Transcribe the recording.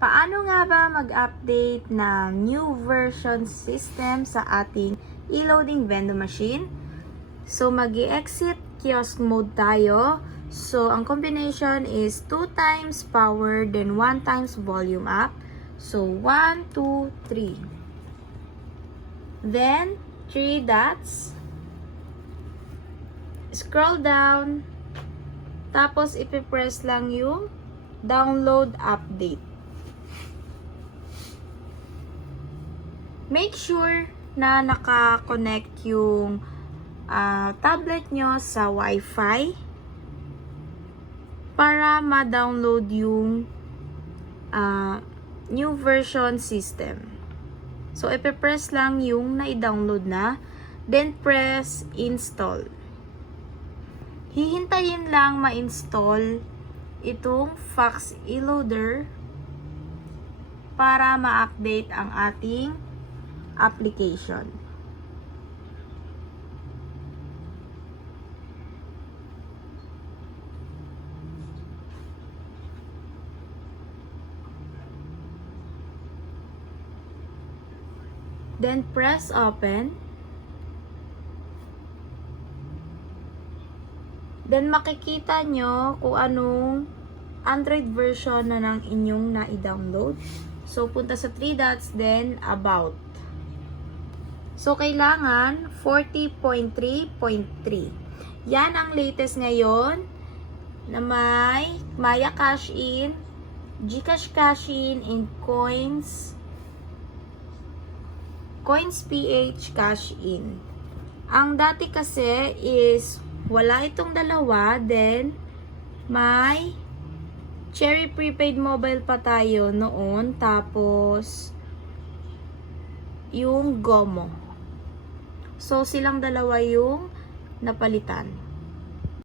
Paano nga ba mag-update ng new version system sa ating e-loading vending machine? So, mag-exit kiosk mode tayo. So, ang combination is 2 times power, then 1 times volume up. So, 1, 2, 3. Then, 3 dots. Scroll down. Tapos, ipipress lang yung download update. Make sure na naka-connect yung tablet nyo sa Wi-Fi para ma-download yung new version system. So, ipipress lang yung na-download na, then press install. Hihintayin lang ma-install itong Fox e-loader para ma-update ang ating application. Then press open. Then makikita nyo kung anong Android version na ng inyong na-download. So punta sa 3 dots, then about. So, kailangan 40.3.3. Yan ang latest ngayon na may Maya Cash In, GCash Cash In, and Coins PH Cash In. Ang dati kasi is wala itong dalawa, then may Cherry Prepaid Mobile pa tayo noon, tapos yung Gomo. So, silang dalawa yung napalitan.